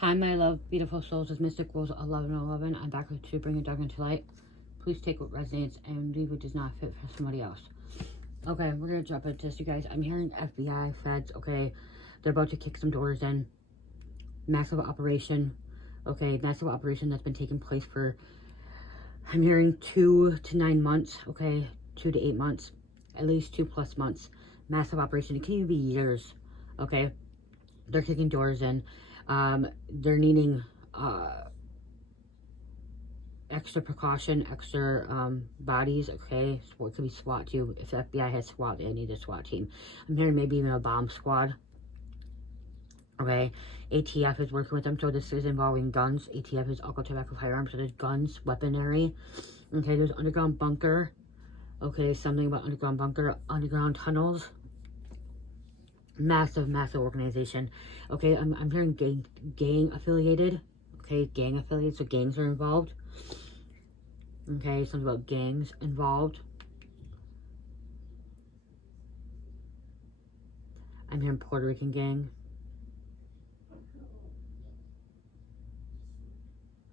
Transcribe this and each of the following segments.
Hi, my love, beautiful souls. It's Mystic Rose 1111. I'm back with to bring your dark into light. Please take what resonates and leave what does not fit for somebody else. Okay, we're gonna jump into this, you guys. I'm hearing FBI, feds. Okay, they're about to kick some doors in. Massive operation. Okay, massive operation that's been taking place for, I'm hearing 2 to 9 months. Okay, 2 to 8 months, at least 2+ months. Massive operation. It can even be years. Okay, they're kicking doors in. They're needing extra precaution, extra bodies. Okay, so it could be SWAT too. If the FBI has SWAT, they need a SWAT team. I'm hearing maybe even a bomb squad. Okay, ATF is working with them, so this is involving guns. ATF is Alcohol, Tobacco, Firearms, so there's guns, weaponry. Okay, there's underground bunker. Okay, something about underground bunker, underground tunnels. Massive, massive organization. Okay, I'm hearing gang affiliated. Okay, gang affiliated, so gangs are involved. Okay, something about gangs involved. I'm hearing Puerto Rican gang.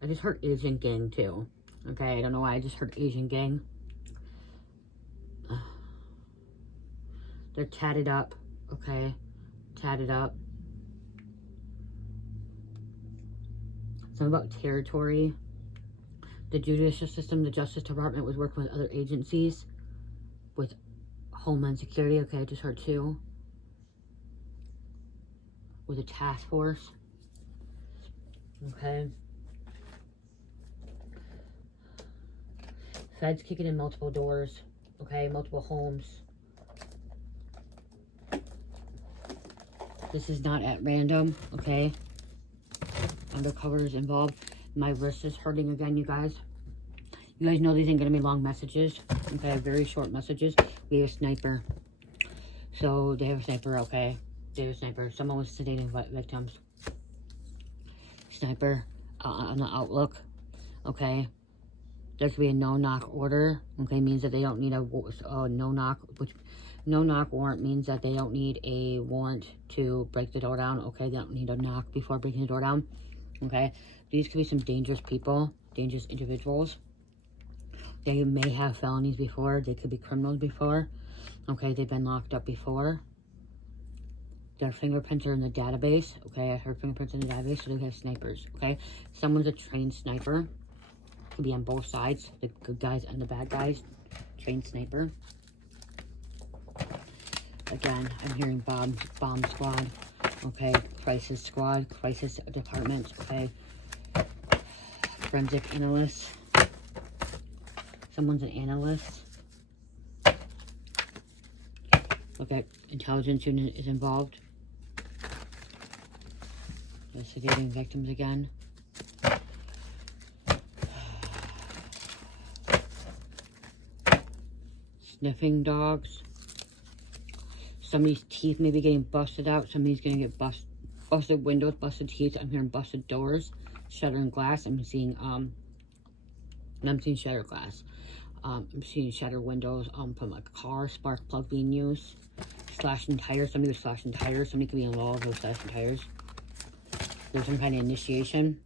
I just heard Asian gang too. Okay, I don't know why I just heard Asian gang. They're tatted up. Okay, tatted up. Something about territory. The judicial system, the Justice Department was working with other agencies. With Homeland Security. Okay, I just heard too. With a task force. Okay. Feds kicking in multiple doors. Okay, multiple homes. This is not at random. Okay. Undercover is involved. My wrist is hurting again, you guys. You guys know these ain't gonna be long messages. Okay, very short messages. We have a sniper. So they have a sniper, okay. They have a sniper. Someone was sedating victims. Sniper on the outlook. Okay. There could be a no-knock order. Okay, means that they don't need a no-knock, which no-knock warrant means that they don't need a warrant to break the door down. Okay, they don't need a knock before breaking the door down. Okay, these could be some dangerous people, dangerous individuals. They may have felonies before. They could be criminals before. Okay, they've been locked up before. Their fingerprints are in the database. Okay, I heard fingerprints in the database, so they have snipers. Okay, someone's a trained sniper. Could be on both sides, the good guys and the bad guys. Trained sniper. Again, I'm hearing bomb squad. Okay, crisis squad, crisis department. Okay, forensic analyst. Someone's an analyst. Okay, intelligence unit is involved. Investigating victims again. Sniffing dogs. Somebody's teeth may be getting busted out. Somebody's gonna get busted windows, busted teeth. I'm hearing busted doors, shattering glass. I'm seeing shattered glass. I'm seeing shattered windows from a car, spark plug being used. Slashing tires. Somebody was slashing tires. Somebody could be involved with slashing tires. There's some kind of initiation.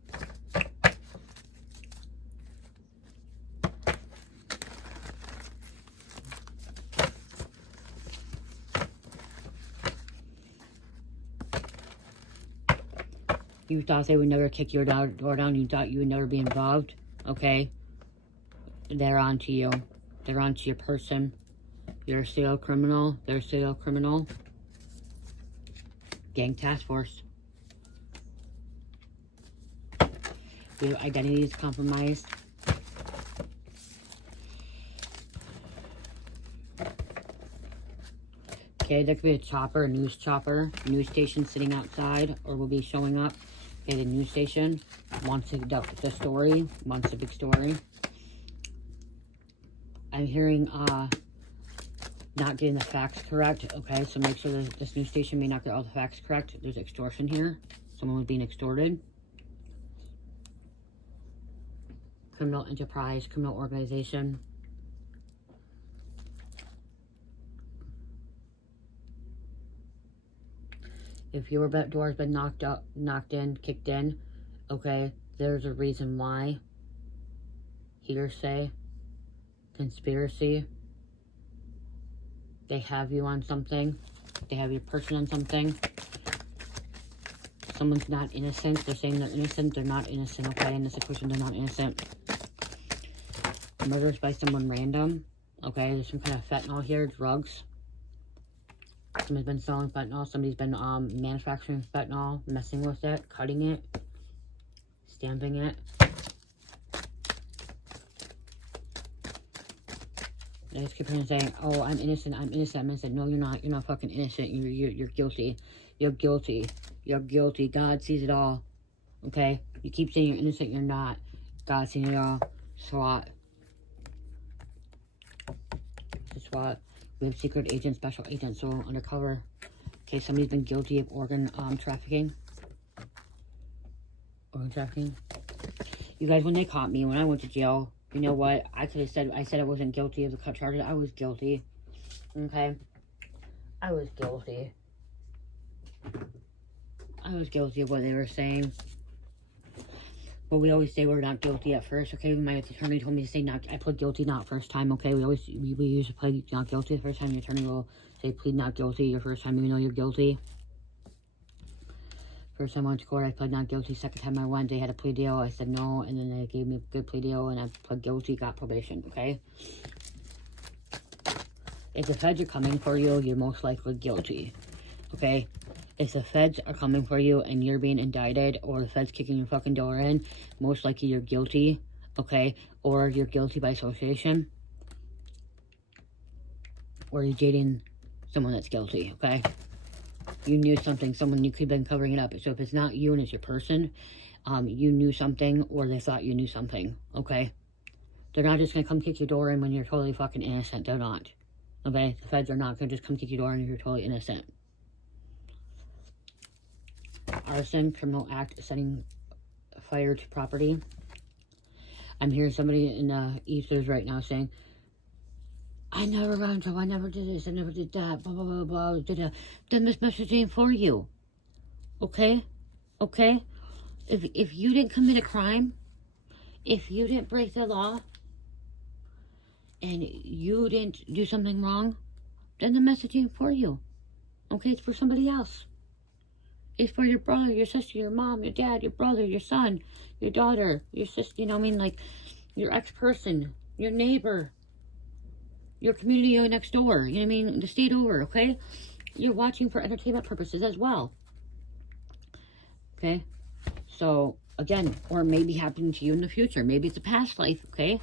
You thought they would never kick your door down. You thought you would never be involved. Okay. They're on to you. They're on to your person. You're a serial criminal. They're a serial criminal. Gang task force. Your identity is compromised. Okay, there could be a chopper, a news station sitting outside, or will be showing up. Okay, the news station wants the story, wants a big story. I'm hearing not getting the facts correct. Okay, so make sure that this news station may not get all the facts correct. There's extortion here. Someone was being extorted. Criminal enterprise, criminal organization. If your door has been knocked in, kicked in, Okay? There's a reason why. Hearsay. Conspiracy. They have you on something. They have your person on something. Someone's not innocent. They're saying they're innocent. They're not innocent, okay? In this situation, they're not innocent. Murders by someone random. Okay, there's some kind of fentanyl here. Drugs. Somebody's been selling fentanyl. Somebody's been manufacturing fentanyl. Messing with it. Cutting it. Stamping it. They just keep on saying, oh, I'm innocent, I'm innocent, I'm innocent. No, you're not. You're not fucking innocent. You're guilty. You're guilty. You're guilty. God sees it all. Okay? You keep saying you're innocent, you're not. God sees it all. SWAT. It's SWAT. We have secret agents, special agents, so undercover. Okay, somebody's been guilty of organ trafficking. Organ trafficking. You guys, when they caught me, when I went to jail, you know what? I could have said, I said I wasn't guilty of the cut charges. I was guilty. Okay? I was guilty. I was guilty of what they were saying. But we always say we're not guilty at first, okay? My attorney told me to say not, I pled guilty not first time, okay? We usually plead not guilty the first time. The attorney will say plead not guilty your first time even though you're guilty. First time I went to court, I pled not guilty. Second time I went, they had a plea deal. I said no, and then they gave me a good plea deal, and I pled guilty, got probation, okay? If the feds are coming for you, you're most likely guilty, okay? If the feds are coming for you and you're being indicted, or the feds kicking your fucking door in, most likely you're guilty, okay? Or you're guilty by association. Or you're dating someone that's guilty, okay? You knew something, someone you could have been covering it up. So if it's not you and it's your person, you knew something or they thought you knew something, okay? They're not just going to come kick your door in when you're totally fucking innocent. They're not, okay? The feds are not going to just come kick your door in when you're totally innocent. Arson, criminal act, setting fire to property. I'm hearing somebody in the ethers right now saying, I never got in trouble, I never did this, I never did that, blah, blah, blah, blah, then this message ain't for you. Okay? Okay? If you didn't commit a crime, if you didn't break the law, and you didn't do something wrong, then the message ain't for you. Okay? It's for somebody else. It's for your brother, your sister, your mom, your dad, your brother, your son, your daughter, your sister, you know what I mean? Like, your ex-person, your neighbor, your community next door, you know what I mean? The state over, okay? You're watching for entertainment purposes as well. Okay? So, again, or maybe happening to you in the future. Maybe it's a past life, okay?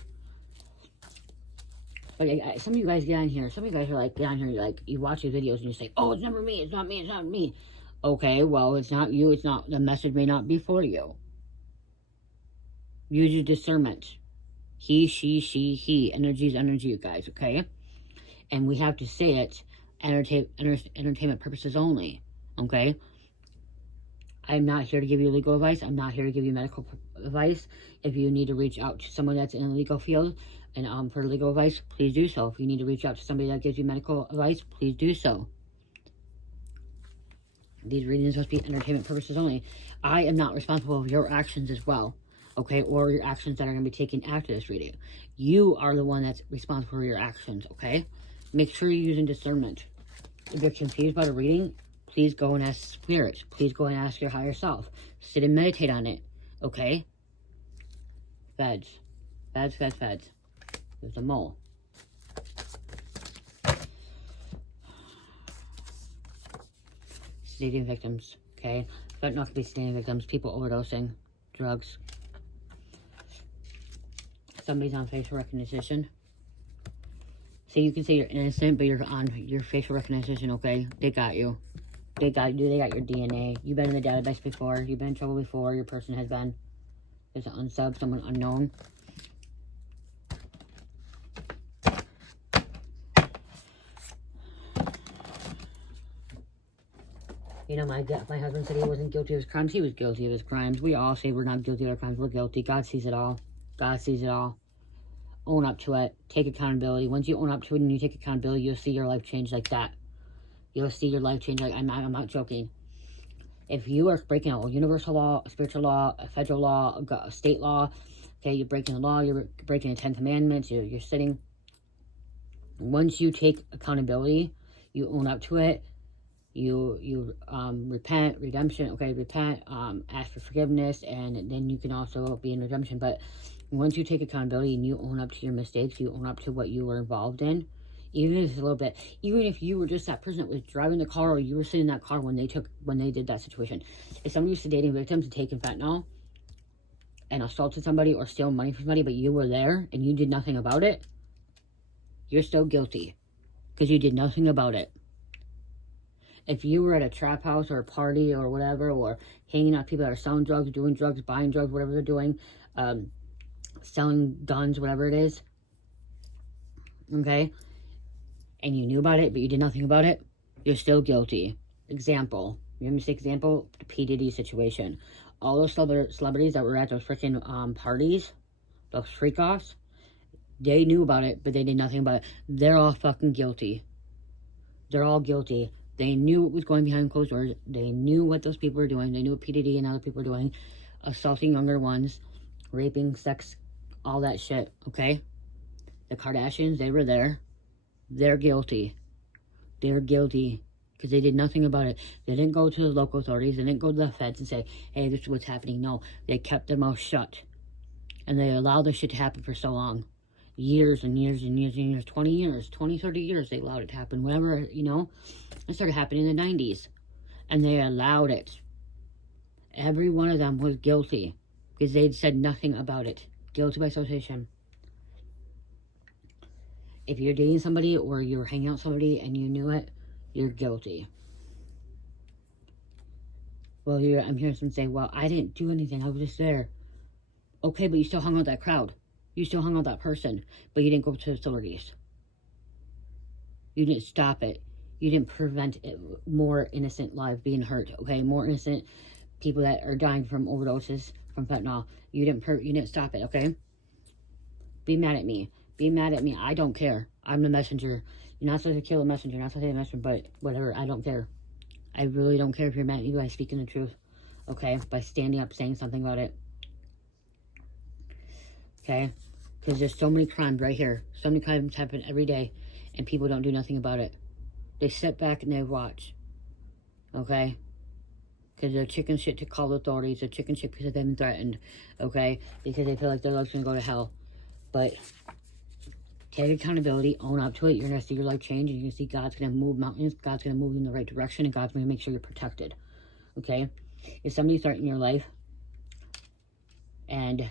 But some of you guys get on here. Some of you guys are like, get on here, like, you watch these videos and you say, oh, it's never me, it's not me, it's not me. Okay, well, it's not you, it's not, the message may not be for you. Use your discernment. He, she, he. Energy is energy, you guys, okay? And we have to say it, entertainment purposes only, okay? I'm not here to give you legal advice. I'm not here to give you medical advice. If you need to reach out to someone that's in the legal field and for legal advice, please do so. If you need to reach out to somebody that gives you medical advice, please do so. These readings must be entertainment purposes only. I am not responsible for your actions as well, okay? Or your actions that are going to be taken after this reading. You are the one that's responsible for your actions, okay? Make sure you're using discernment. If you're confused about a reading, please go and ask spirits. Please go and ask your higher self. Sit and meditate on it, okay? Feds. Feds. There's a mole. Sedating victims, okay? But not to be sedating victims, people overdosing, drugs. Somebody's on facial recognition. So you can say you're innocent, but you're on your facial recognition, okay? They got you. They got you. They got your DNA. You've been in the database before. You've been in trouble before. Your person has been. There's an unsub, someone unknown. You know, my husband said he wasn't guilty of his crimes. He was guilty of his crimes. We all say we're not guilty of our crimes. We're guilty. God sees it all. God sees it all. Own up to it. Take accountability. Once you own up to it and you take accountability, you'll see your life change like that. You'll see your life change like, I'm not joking. If you are breaking a universal law, a spiritual law, a federal law, a state law, okay, you're breaking the law, you're breaking the 10 Commandments, you're sitting. Once you take accountability, you own up to it, you repent, redemption, okay, repent, ask for forgiveness, and then you can also be in redemption. But once you take accountability and you own up to your mistakes, you own up to what you were involved in, even if it's a little bit, even if you were just that person that was driving the car, or you were sitting in that car when they did that situation. If somebody was sedating victims and taking fentanyl and assaulted somebody or stealing money from somebody, but you were there and you did nothing about it, you're still guilty because you did nothing about it. If you were at a trap house or a party or whatever, or hanging out with people that are selling drugs, doing drugs, buying drugs, whatever they're doing, selling guns, whatever it is, okay, and you knew about it, but you did nothing about it, you're still guilty. Example, you want me to say example? The P. Diddy situation. All those celebrities that were at those freaking parties, those freak-offs, they knew about it, but they did nothing about it. They're all fucking guilty. They're all guilty. They knew what was going behind closed doors. They knew what those people were doing. They knew what P. Diddy and other people were doing. Assaulting younger ones. Raping, sex, all that shit, okay? The Kardashians, they were there. They're guilty. They're guilty because they did nothing about it. They didn't go to the local authorities. They didn't go to the feds and say, hey, this is what's happening. No, they kept their mouth shut. And they allowed this shit to happen for so long. Years and years and years and years. 20 years, 20, 30 years they allowed it to happen. Whenever, you know, it started happening in the 90s. And they allowed it. Every one of them was guilty because they'd said nothing about it. Guilty by association. If you're dating somebody or you're hanging out with somebody and you knew it, you're guilty. Well, I'm hearing some say, well, I didn't do anything. I was just there. Okay, but you still hung out with that crowd. You still hung out with that person, but you didn't go to the authorities. You didn't stop it. You didn't prevent it, more innocent lives being hurt, okay? More innocent people that are dying from overdoses, from fentanyl. You didn't stop it, okay? Be mad at me. Be mad at me. I don't care. I'm the messenger. You're not supposed to kill a messenger. You're not supposed to say a messenger, but whatever. I don't care. I really don't care if you're mad at me by speaking the truth, okay? By standing up, saying something about it. Okay? Because there's so many crimes right here. So many crimes happen every day, and people don't do nothing about it. They sit back and they watch. Okay? Because they're chicken shit to call the authorities. They're chicken shit because they've been threatened. Okay? Because they feel like their life's going to go to hell. But take accountability. Own up to it. You're going to see your life change. And you're going to see God's going to move mountains. God's going to move you in the right direction. And God's going to make sure you're protected. Okay? If somebody's threatening your life, and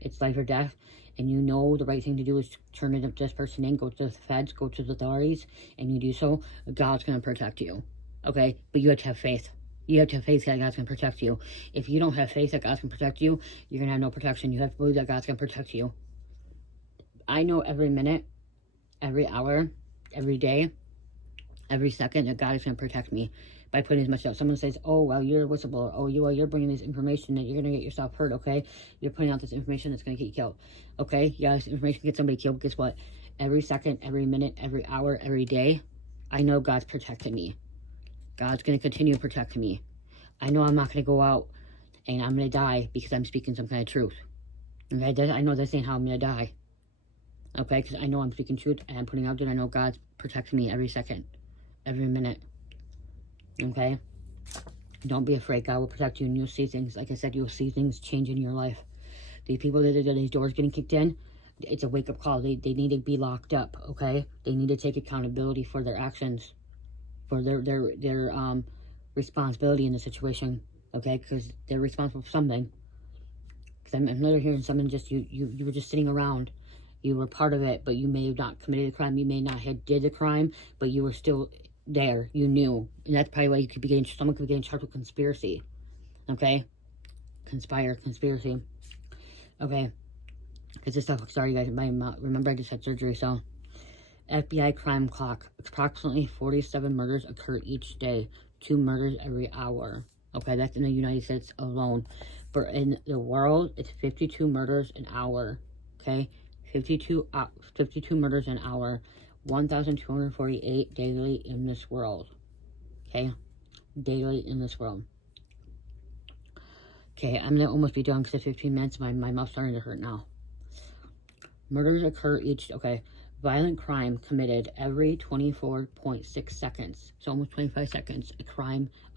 it's life or death, and you know the right thing to do is turn this person in, go to the feds, go to the authorities, and you do so, God's going to protect you, okay? But you have to have faith. You have to have faith that God's going to protect you. If you don't have faith that God's going to protect you, you're going to have no protection. You have to believe that God's going to protect you. I know every minute, every hour, every day, every second that God is going to protect me by putting as much out. Someone says, oh, well, you're a whistleblower. Oh, you're bringing this information that you're going to get yourself hurt, okay? You're putting out this information that's going to get you killed. Okay, yeah, this information can get somebody killed. Guess what? Every second, every minute, every hour, every day, I know God's protecting me. God's going to continue to protect me. I know I'm not going to go out and I'm going to die because I'm speaking some kind of truth. Okay, I know this ain't how I'm going to die. Okay, because I know I'm speaking truth and I'm putting out there. I know God's protecting me every second, every minute. Okay? Don't be afraid. God will protect you and you'll see things. Like I said, you'll see things change in your life. These people that are these doors getting kicked in, it's a wake-up call. They need to be locked up, okay? They need to take accountability for their actions, for their responsibility in the situation, okay? Because they're responsible for something. Because I'm literally hearing someone just, you were just sitting around. You were part of it, but you may have not committed a crime. You may not have did the crime, but you were still there. You knew. And that's probably why you could be getting, someone could be getting charged with conspiracy. Okay? Conspiracy. Okay. Because this stuff, sorry guys, remember I just had surgery, so. FBI crime clock. Approximately 47 murders occur each day. 2 murders every hour. Okay, that's in the United States alone. But in the world, it's 52 murders an hour. Okay? 52 murders an hour. 1,248 daily in this world. Okay? daily in this world. Okay, I'm gonna almost be done because it's 15 minutes. My mouth's starting to hurt now. Murders occur violent crime committed every 24.6 seconds. So almost 25 seconds.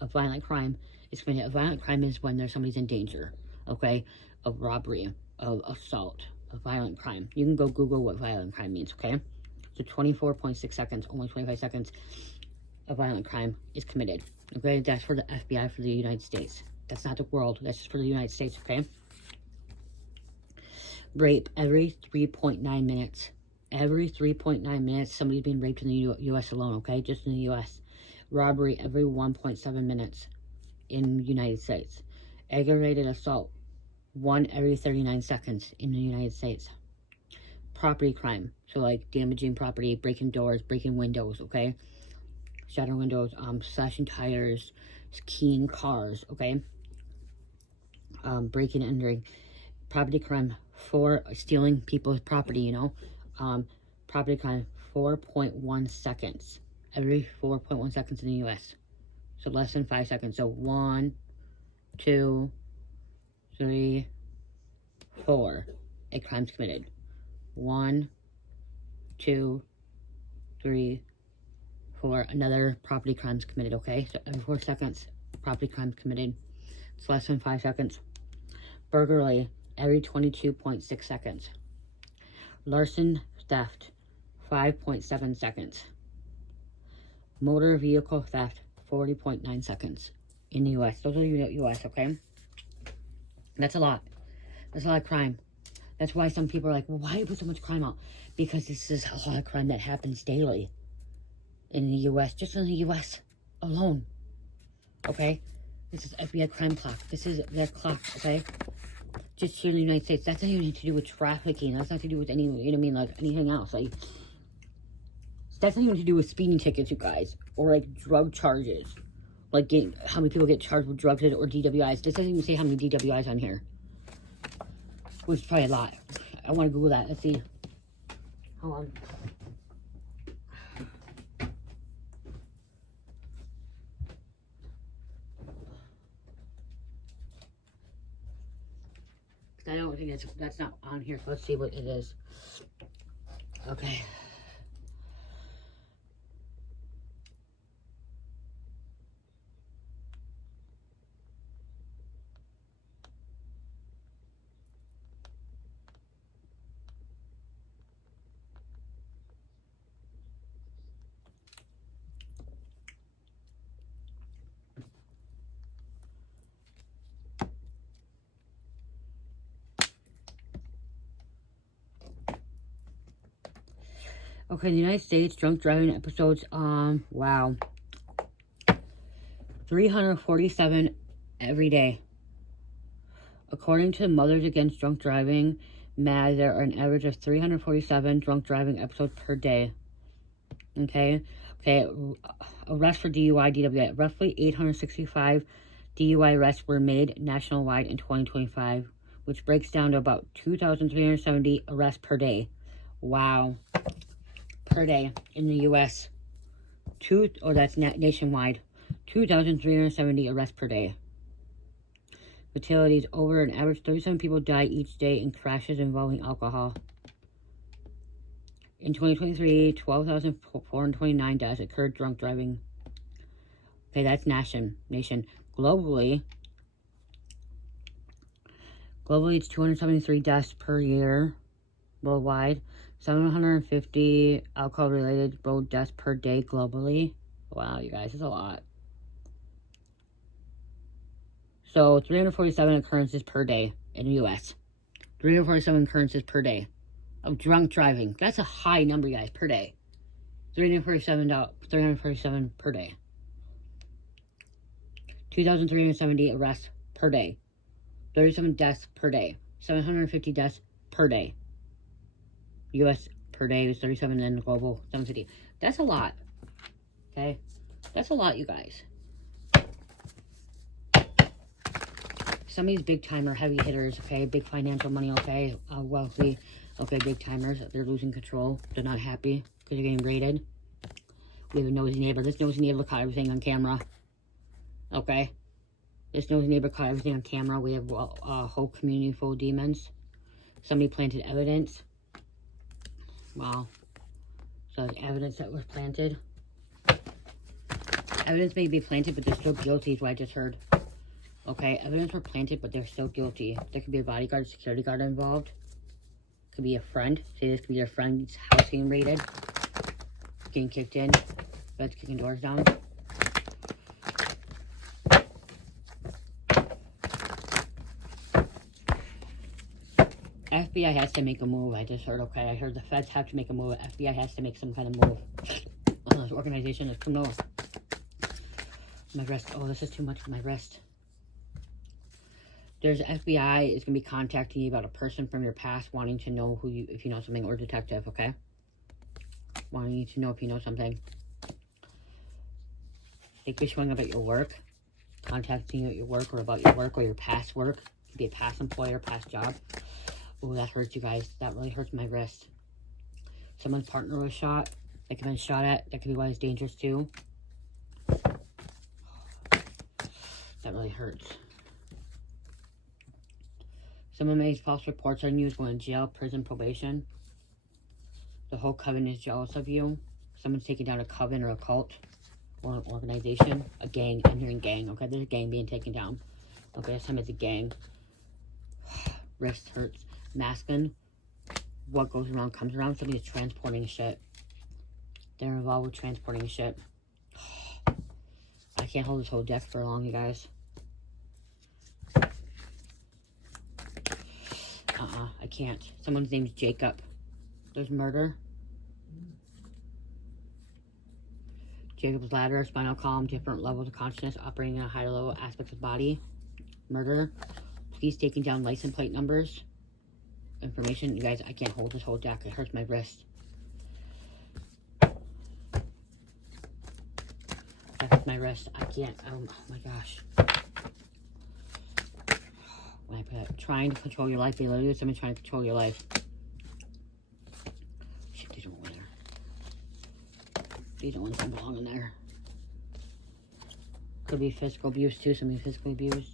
A violent crime is committed. A violent crime is when somebody's in danger. Okay, a robbery, a assault, a violent crime. You can go Google what violent crime means. Okay, so 24.6 seconds, almost 25 seconds. A violent crime is committed. Okay, that's for the FBI for the United States. That's not the world. That's just for the United States. Okay. Rape every 3.9 minutes. Every 3.9 minutes, somebody's being raped in the U.S. alone, okay? Just in the U.S. Robbery every 1.7 minutes in the United States. Aggravated assault, 1 every 39 seconds in the United States. Property crime, so like damaging property, breaking doors, breaking windows, okay? Shattering windows, slashing tires, keying cars, okay? Breaking and entering. Property crime, for stealing people's property, you know. Property crime, 4.1 seconds. Every 4.1 seconds in the U.S. So less than 5 seconds. So 1, 2, 3, 4. A crime's committed. 1, 2, 3, 4. Another property crime's committed, okay? So every 4 seconds, property crime's committed. It's less than 5 seconds. Burglary, every 22.6 seconds. Larceny, theft, 5.7 seconds. Motor vehicle theft, 40.9 seconds in the U.S. Those are the U.S., okay? That's a lot. That's a lot of crime. That's why some people are like, well, why do you put so much crime out? Because this is a lot of crime that happens daily in the U.S., just in the U.S. alone, okay? This is FBI crime clock. This is their clock, okay? Just here in the United States. That's not even to do with trafficking. That's not to do with any, you know what I mean, like anything else. Like, that's not even to do with speeding tickets, you guys, or like drug charges. Like how many people get charged with drugs or DWIs. This doesn't even say how many DWIs on here, which is probably a lot. I want to Google that. Let's see. Hold on. I don't think that's not on here. So let's see what it is. Okay. Okay, the United States drunk driving episodes, wow. 347 every day. According to Mothers Against Drunk Driving, MAD, there are an average of 347 drunk driving episodes per day. Okay, arrests for DUI, DWI. Roughly 865 DUI arrests were made nationwide in 2025, which breaks down to about 2,370 arrests per day. Wow. Per day in the U.S. That's nationwide. 2,370 arrests per day. Fatalities, over an average 37 people die each day in crashes involving alcohol. In 2023, 12,429 deaths occurred drunk driving. Okay, that's nation. Globally, it's 273 deaths per year worldwide. 750 alcohol-related road deaths per day globally. Wow, you guys, it's a lot. So, 347 occurrences per day in the U.S. 347 occurrences per day of drunk driving. That's a high number, guys, per day. 347 per day. 2,370 arrests per day. 37 deaths per day. 750 deaths per day. U.S. per day is 37, and global 750. That's a lot. Okay? That's a lot, you guys. Some of these big timer heavy hitters, okay? Big financial money, okay? Wealthy, okay? Big timers, they're losing control. They're not happy because they're getting raided. We have a nosy neighbor. This nosy neighbor look at everything on camera. Okay? This nosy neighbor caught everything on camera. We have a whole community full of demons. Somebody planted evidence. Wow. So there's evidence that was planted. Evidence may be planted, but they're still guilty, is what I just heard. Okay, evidence were planted, but they're still guilty. There could be a bodyguard, security guard involved. Could be a friend. Say this could be your friend's house getting raided. Getting kicked in. Beds kicking doors down. FBI has to make a move. I just heard, okay, I heard the feds have to make a move. FBI has to make some kind of move. Oh, this organization is criminal. My wrist. Oh, this is too much for my wrist. There's FBI is going to be contacting you about a person from your past wanting to know who you, if you know something, or detective, okay? Wanting you to know if you know something. They could be showing up at your work, contacting you at your work or about your work or your past work. It could be a past employer, past job. Oh, that hurts, you guys. That really hurts my wrist. Someone's partner was shot. They could have been shot at. That could be why it's dangerous too. That really hurts. Someone made false reports on you is going to jail, prison, probation. The whole coven is jealous of you. Someone's taking down a coven or a cult or an organization. A gang. I'm hearing gang. Okay, there's a gang being taken down. Okay, this time it's a gang. Wrist hurts. Masculine. What goes around comes around. Somebody's transporting shit. They're involved with transporting shit. I can't hold this whole deck for long, you guys. I can't. Someone's name's Jacob. There's murder. Jacob's ladder, spinal column, different levels of consciousness, operating in a high to low aspects of body. Murder. Police taking down license plate numbers. Information. You guys, I can't hold this whole deck. It hurts my wrist. That hurts my wrist. I can't. Oh my gosh. When I put trying to control your life, they literally someone trying to control your life. Shit, these don't belong there. These don't want to belong in there. Could be physical abuse too. Somebody physically abused.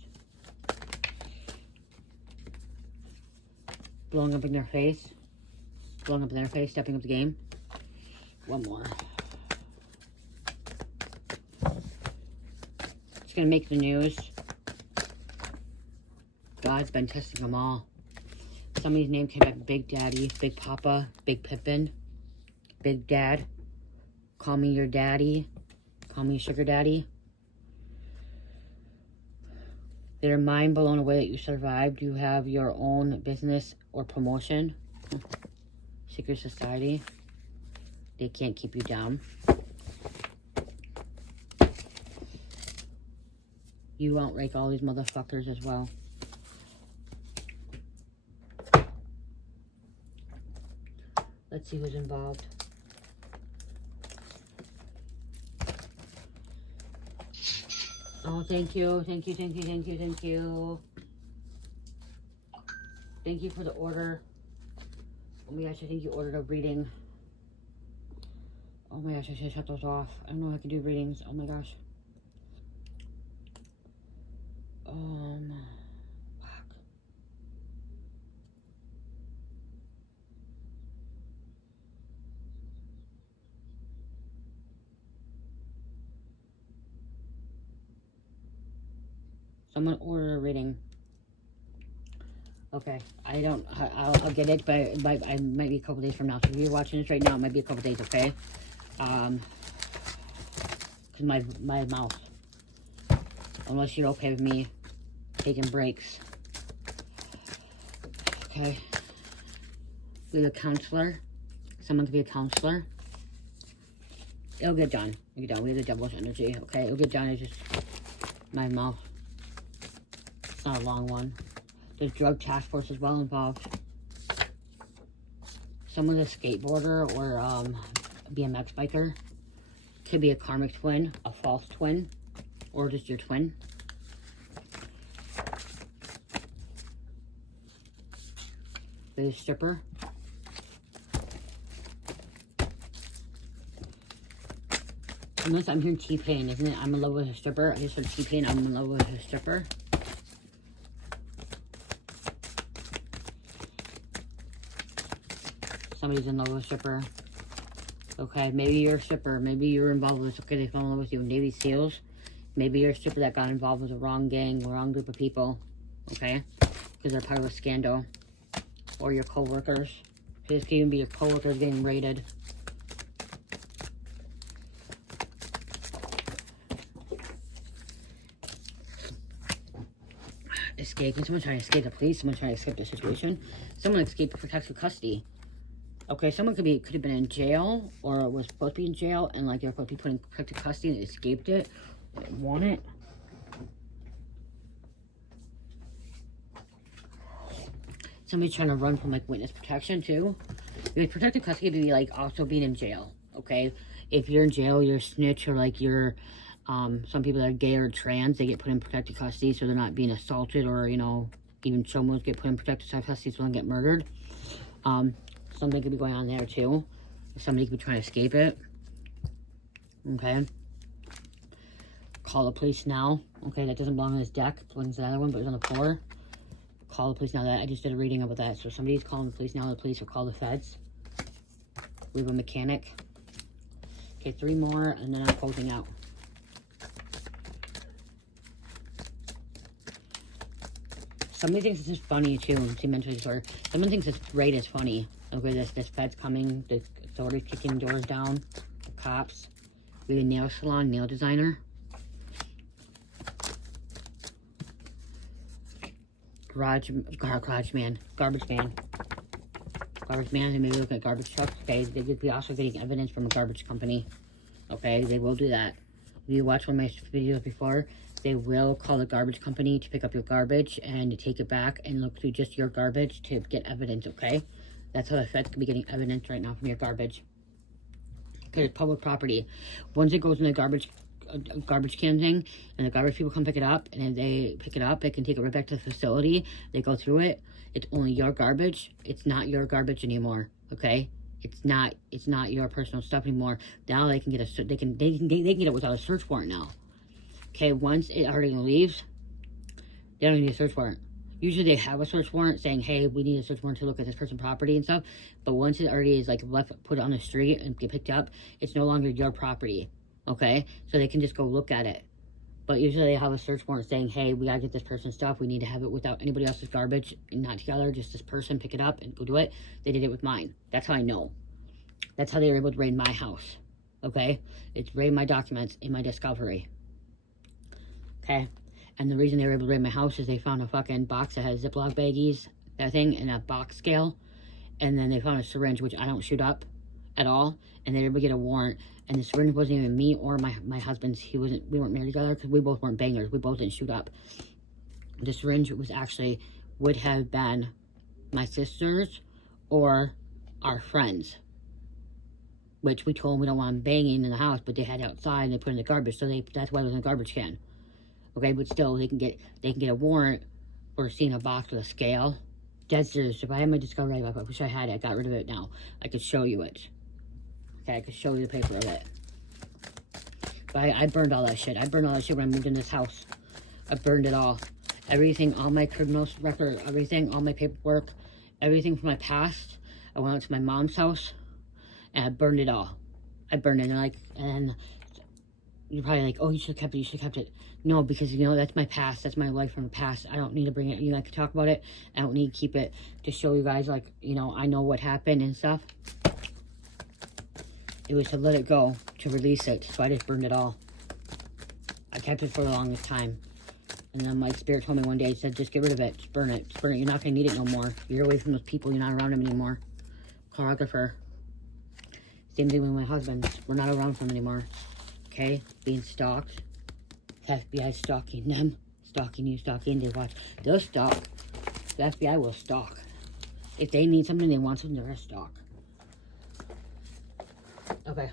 Blowing up in their face. Blowing up in their face. Stepping up the game. One more. It's gonna make the news. God's been testing them all. Somebody's name came back. Big Daddy, Big Papa, Big Pippin, Big Dad. Call me your daddy. Call me sugar daddy. They're mind blown away that you survived. You have your own business or promotion. Secret society. They can't keep you down. You outrake all these motherfuckers as well. Let's see who's involved. Oh, thank you. Thank you, thank you, thank you, thank you. Thank you for the order. Oh my gosh, I think you ordered a reading. Oh my gosh, I should shut those off. I don't know if I can do readings. Oh my gosh. Fuck. Someone order a reading. Okay, I'll get it, but it might be a couple days from now. So if you're watching this right now, it might be a couple days, okay? Because my mouth. Unless you're okay with me taking breaks. Okay. We have a counselor. Someone could be a counselor. It'll get done. It'll get done. We have the devil's energy, okay? It'll get done. It's just my mouth. It's not a long one. There's drug task force as well involved. Someone's a skateboarder or a BMX biker. Could be a karmic twin, a false twin, or just your twin. There's a stripper. Unless I'm hearing T-Pain, isn't it? I'm in love with a stripper. I just heard T-Pain, I'm in love with a stripper. Somebody's in love with a stripper. Okay, maybe you're a stripper. Maybe you're involved with, okay, they fell in love with you. Navy SEALs. Maybe you're a stripper that got involved with the wrong gang, the wrong group of people. Okay? Because they're part of a scandal. Or your co-workers. This could even be your co-workers getting raided. Escaping. Someone trying to escape the police. Someone trying to escape the situation. Someone escaped protective custody. Okay, someone could have been in jail, or was supposed to be in jail, and like they're supposed to be put in protective custody and escaped it. They want it. Somebody's trying to run from like witness protection too. Because protective custody would be like also being in jail. Okay, if you're in jail, you're a snitch, or like you're some people that are gay or trans, they get put in protective custody so they're not being assaulted, or you know, even chomos get put in protective custody so they don't get murdered. Something could be going on there too. Somebody could be trying to escape it. Okay. Call the police now. Okay, that doesn't belong on this deck. It belongs to the other one, but it's on the floor. Call the police now. That I just did a reading about that. So somebody's calling the police now. The police will call the feds. We have a mechanic. Okay, 3 more, and then I'm closing out. Somebody thinks this is funny too. See, mental disorder. Someone thinks this raid is funny. Okay, this fed's coming. The authorities kicking doors down. The cops. We have a nail salon, nail designer. Garage man. Garbage man. Garbage man. They may be looking at garbage trucks. Okay, they could be also getting evidence from a garbage company. Okay, they will do that. If you watch one of my videos before, they will call the garbage company to pick up your garbage and to take it back and look through just your garbage to get evidence, okay? That's how the feds could be getting evidence right now from your garbage. Because it's public property. Once it goes in the garbage can thing, and the garbage people come pick it up, and if they pick it up, they can take it right back to the facility. They go through it. It's only your garbage. It's not your garbage anymore, okay? It's not your personal stuff anymore. Now they can get they can get it without a search warrant now. Okay, once it already leaves, they don't need a search warrant. Usually they have a search warrant saying, hey, we need a search warrant to look at this person's property and stuff. But once it already is like put on the street and get picked up, it's no longer your property. Okay? So they can just go look at it. But usually they have a search warrant saying, hey, we gotta get this person's stuff. We need to have it without anybody else's garbage, and not together, just this person, pick it up and go do it. They did it with mine. That's how I know. That's how they were able to raid my house. Okay? It's raid my documents in my discovery. Okay? And the reason they were able to raid my house is they found a fucking box that has Ziploc baggies, that thing, and a box scale. And then they found a syringe, which I don't shoot up at all. And they were able to get a warrant. And the syringe wasn't even me or my husband's. We weren't married together because we both weren't bangers. We both didn't shoot up. The syringe would have been my sister's or our friends. Which we told them we don't want them banging in the house, but they had it outside and they put it in the garbage. So that's why it was in the garbage can. Okay, but still, they can get a warrant for seeing a box with a scale. Dead serious. If I had my discovery, I wish I had it. I got rid of it now. I could show you it. Okay, I could show you the paper of it. But I burned all that shit. I burned all that shit when I moved in this house. I burned it all. Everything, all my criminal record, everything, all my paperwork, everything from my past. I went out to my mom's house, and I burned it all. I burned it, and you're probably like, oh, you should have kept it, you should have kept it. No, because, you know, that's my past. That's my life from the past. I don't need to bring it. You know, I can talk about it. I don't need to keep it to show you guys, like, you know, I know what happened and stuff. It was to let it go, to release it. So I just burned it all. I kept it for the longest time. And then my spirit told me one day, he said, just get rid of it. Just burn it. Just burn it. You're not going to need it no more. You're away from those people. You're not around them anymore. Choreographer. Same thing with my husband. We're not around them anymore. Okay? Being stalked. FBI stalking them. Stalking you, stalking. They watch. They'll stalk. The FBI will stalk. If they need something, they want something, they're going to stalk. Okay.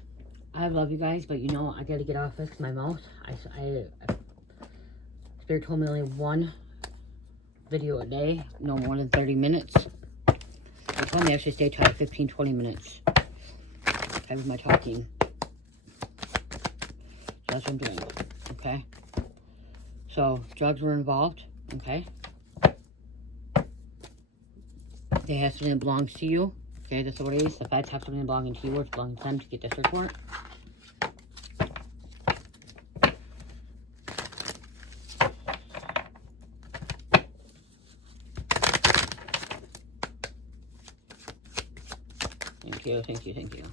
I love you guys, but you know, I got to get off this. My mouth. Spirit told me only one video a day. No more than 30 minutes. They told me I should stay till 15, 20 minutes. I was my talking. that's what I'm doing. Okay. So drugs were involved. Okay. They have something that belongs to you. Okay, that's what it is. The feds have something belonging to you or it's belonging to them to get this report. Thank you, thank you, thank you.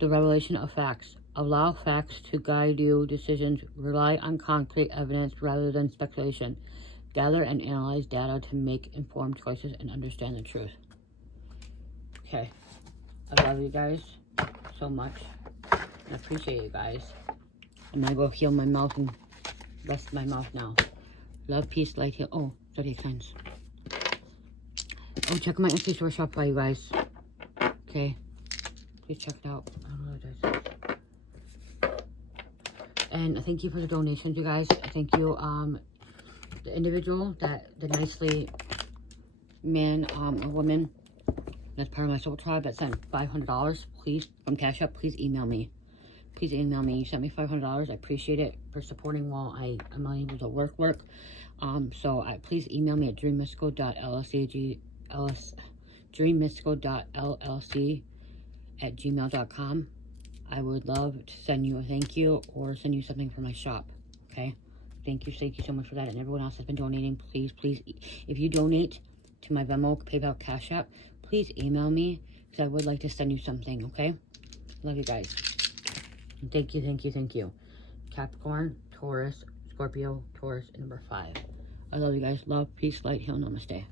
The revelation of facts. Allow facts to guide your decisions. Rely on concrete evidence rather than speculation. Gather and analyze data to make informed choices and understand the truth. Okay. I love you guys so much. I appreciate you guys. I'm gonna go heal my mouth and rest my mouth now. Love, peace, light, heal. Oh, zodiac signs. Oh, check my Etsy store shop for you guys. Okay. Please check it out. I don't know what it is. And thank you for the donations, you guys. Thank you, the individual the nicely man or woman that's part of my soul tribe that sent $500. Please, from Cash App, please email me. Please email me. You sent me $500. I appreciate it for supporting while I'm unable to work. So please email me at dreammystical.llc@gmail.com. I would love to send you a thank you or send you something from my shop. Okay? Thank you so much for that. And everyone else has been donating. Please, if you donate to my Venmo, PayPal, Cash App, please email me because I would like to send you something. Okay? Love you guys. Thank you. Capricorn, Taurus, Scorpio, Taurus, and number 5. I love you guys. Love, peace, light, heal, namaste.